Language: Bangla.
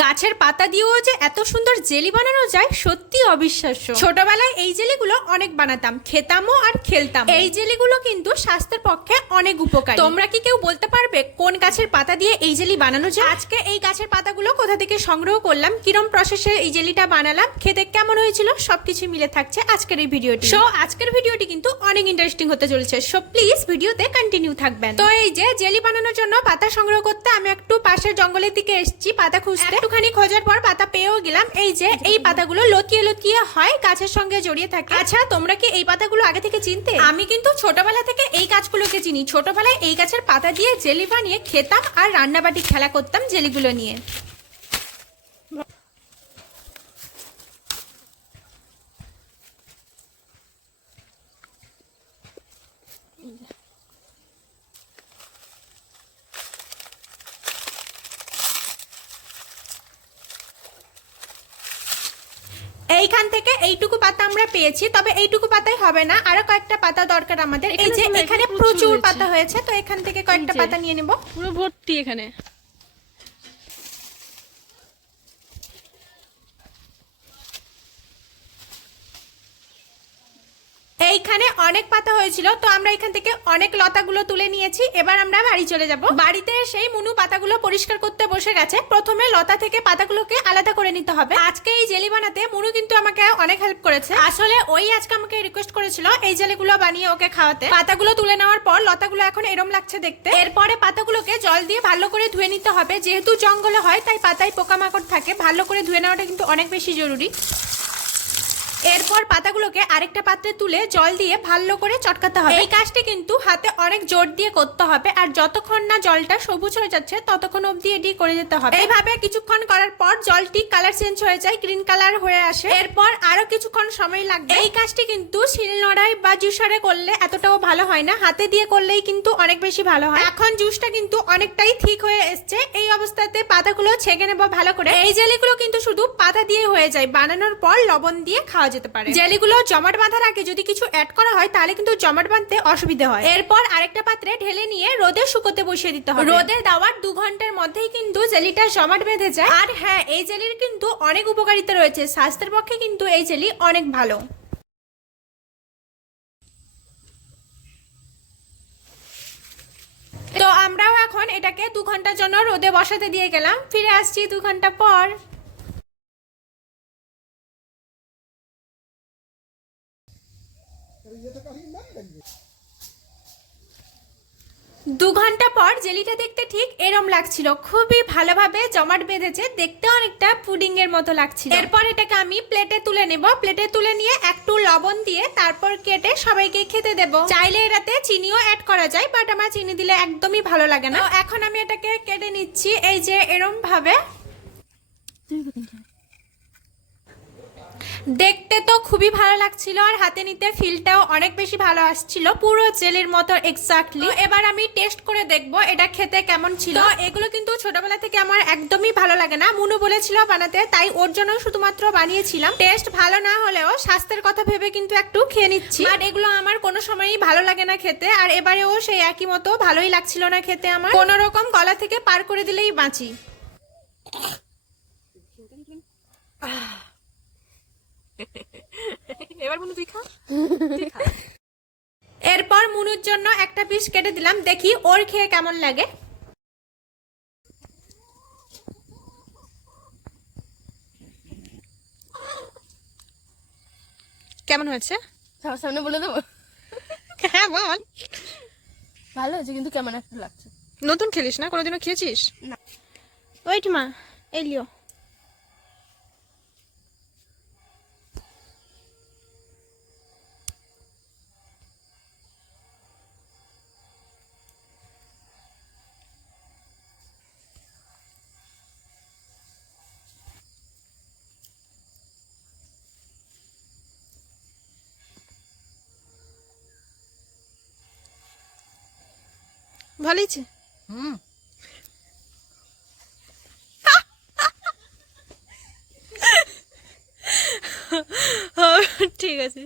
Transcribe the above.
গাছের পাতা দিয়েও যে এত সুন্দর জেলি বানানো যায় সত্যি অবিশ্বাস্য। ছোটবেলায় এই জেলিগুলো অনেক বানাতাম খেতামও আর খেলতাম এই জেলিগুলো কিন্তু স্বাস্থ্যের পক্ষে অনেক উপকারী। তোমরা কি কেউ বলতে পারবে কোন গাছের পাতা দিয়ে এই জেলি বানানো যায়? আজকে এই গাছের পাতাগুলো কোথা থেকে সংগ্রহ করলাম? কিরম প্রসেসে এই জেলিটা বানালাম? খেতে কেমন হয়েছিল? সবকিছু মিলে থাকছে আজকের এই ভিডিওটি। সো আজকের ভিডিওটি কিন্তু অনেক ইন্টারেস্টিং হতে চলেছে। সো প্লিজ ভিডিওতে কন্টিনিউ থাকবেন। তো এই যে জেলি বানানোর জন্য পাতা সংগ্রহ করতে আমি একটু পাশের জঙ্গলের দিকে এসেছি পাতা খুঁজতে। একটুখানি খোঁজার পর পাতা পেয়েও গেলাম। এই যে এই পাতাগুলো লতিয়ে লতিয়ে হয়, গাছের সঙ্গে জড়িয়ে থাকে। আচ্ছা তোমরা কি এই পাতাগুলো আগে থেকে চিনতে? আমি কিন্তু ছোটবেলা থেকে এই গাছগুলোকে চিনি। ছোটবেলায় এই গাছের পাতা দিয়ে জেলি বানিয়ে খেতাম আর রান্নাবাটি খেলা করতাম জেলিগুলো নিয়ে। এইখান থেকে এইটুকু পাতা আমরা পেয়েছি তবে এইটুকু পাতাই হবে না। আরও কয়েকটা পাতা দরকার আমাদের। এই যে এখানে প্রচুর পাতা হয়েছে তো এখান থেকে কয়েকটা পাতা নিয়ে নেব। পুরো ভর্তি এখানে। এইখানে অনেক পাতা হয়েছিল, তো আমরা এখান থেকে অনেক লতাগুলো তুলে নিয়েছি। এবার আমরা বাড়ি চলে যাব। বাড়িতে সেই মুনু পাতাগুলো পরিষ্কার করতে বসে গেছে। প্রথমে লতা থেকে পাতাগুলোকে আলাদা করে নিতে হবে। আজকে এই জেলি বানাতে মুনু কিন্তু আমাকে অনেক হেল্প করেছে। আসলে ওই আজকে আমাকে রিকোয়েস্ট করেছিল এই জেলিগুলো বানিয়ে ওকে খাওয়াতে। পাতাগুলো তুলে নেওয়ার পর লতাগুলো এখন এরম লাগছে দেখতে। এরপরে পাতাগুলোকে জল দিয়ে ভালো করে ধুয়ে নিতে হবে। যেহেতু জঙ্গলে হয়, তাই পাতায় পোকামাকড় থাকে। ভালো করে ধুয়ে নেওয়াটা কিন্তু অনেক বেশি জরুরি। এরপর পাতাগুলোকে আরেকটা পাত্রে তুলে জল দিয়ে ভালো করে চটকাতে হবে। এই কাজটি কিন্তু হাতে অনেক জোর দিয়ে করতে হবে আর যতক্ষণ না জলটা সবুজ হয়ে যাচ্ছে, ততক্ষণ অবধি এটি করে যেতে হবে। এইভাবে কিছুক্ষণ করার পর জলটি কালার চেঞ্জ হয়ে যায়, গ্রিন কালার হয়ে আসে। এরপর আরও কিছুক্ষণ সময় লাগবে। এই কাজটি কিন্তু শিল নড়াই বা জুসারে করলে এতটাও ভালো হয় না, হাতে দিয়ে করলেই কিন্তু অনেক বেশি ভালো হয়। এখন জুসটা কিন্তু অনেকটাই ঠিক হয়ে এসছে। এই অবস্থাতে পাতাগুলো ছেঁকে নেব ভালো করে। এই জেলিগুলো কিন্তু শুধু পাতা দিয়ে হয়ে যায়, বানানোর পর লবণ দিয়ে খাওয়া যেতে পারে। জেলিগুলো জমাট বাঁধার আগে যদি কিছু অ্যাড করা হয় তাহলে কিন্তু জমাট বাঁধতে অসুবিধা হয়। এরপর আরেকটা পাত্রে ঢেলে নিয়ে রোদে শুকোতে বসিয়ে দিতে হবে। রোদে দেওয়ার দু ঘণ্টার মধ্যেই কিন্তু জেলিটা জমাট বেঁধে যায়। আর হ্যাঁ এই জেলির কিন্তু অনেক উপকারিতা রয়েছে। স্বাস্থ্যের পক্ষে কিন্তু এই জেলি অনেক ভালো। তো আমরাও এখন এটাকে দু ঘণ্টার জন্য রোদে বসাতে দিয়ে গেলাম। ফিরে আসছি দু ঘণ্টা পর। দু ঘণ্টা পর জেলিটা দেখতে ঠিক এরম লাগছিল। খুবই ভালোভাবে জমাট বেঁধেছে, দেখতে অনেকটা পুডিং এর মতো লাগছিল। এরপর এটাকে আমি প্লেটে তুলে নেব। প্লেটে তুলে নিয়ে একটু লবণ দিয়ে তারপর কেটে সবাইকে খেতে দেব। চাইলে এটাতে চিনিও অ্যাড করা যায় বাট আমার চিনি দিলে একদমই ভালো লাগে না। এখন আমি এটাকে কেটে নিচ্ছি। এই যে এরম ভাবে দেখতে তো খুবই ভালো লাগছিল আর হাতে নিতে ফিলটাও অনেক বেশি ভালো আসছিল। পুরো জেলের মতো এক্স্যাক্টলি এবার আমি টেস্ট করে দেখব এটা খেতে কেমন ছিল। এগুলো কিন্তু ছোটবেলা থেকে আমার একদমই ভালো লাগে না। মুনু বলেছিল বানাতে তাই ওর জন্য শুধুমাত্র বানিয়েছিলাম। টেস্ট ভালো না হলেও স্বাস্থ্যের কথা ভেবে কিন্তু একটু খেয়ে নিচ্ছি। আর এগুলো আমার কোনো সময়ই ভালো লাগে না খেতে। আর এবারেও সেই একই মতো ভালোই লাগছিল না খেতে আমার। কোনো রকম গলা থেকে পার করে দিলেই বাঁচি। এবার তুই খা এরপর মুনুর জন্য একটা পিস কেটে দিলাম। দেখি ওর খেয়ে কেমন লাগে। কেমন হয়েছে? সবার সামনে বলে দেবো? হ্যাঁ বল। ভালো হয়েছে কিন্তু কেমন একটা লাগছে। নতুন খেলিস না? কোনোদিনও খেয়েছিস? না। ওইট মা এলিও ভালোইছে হুম। ঠিক আছে।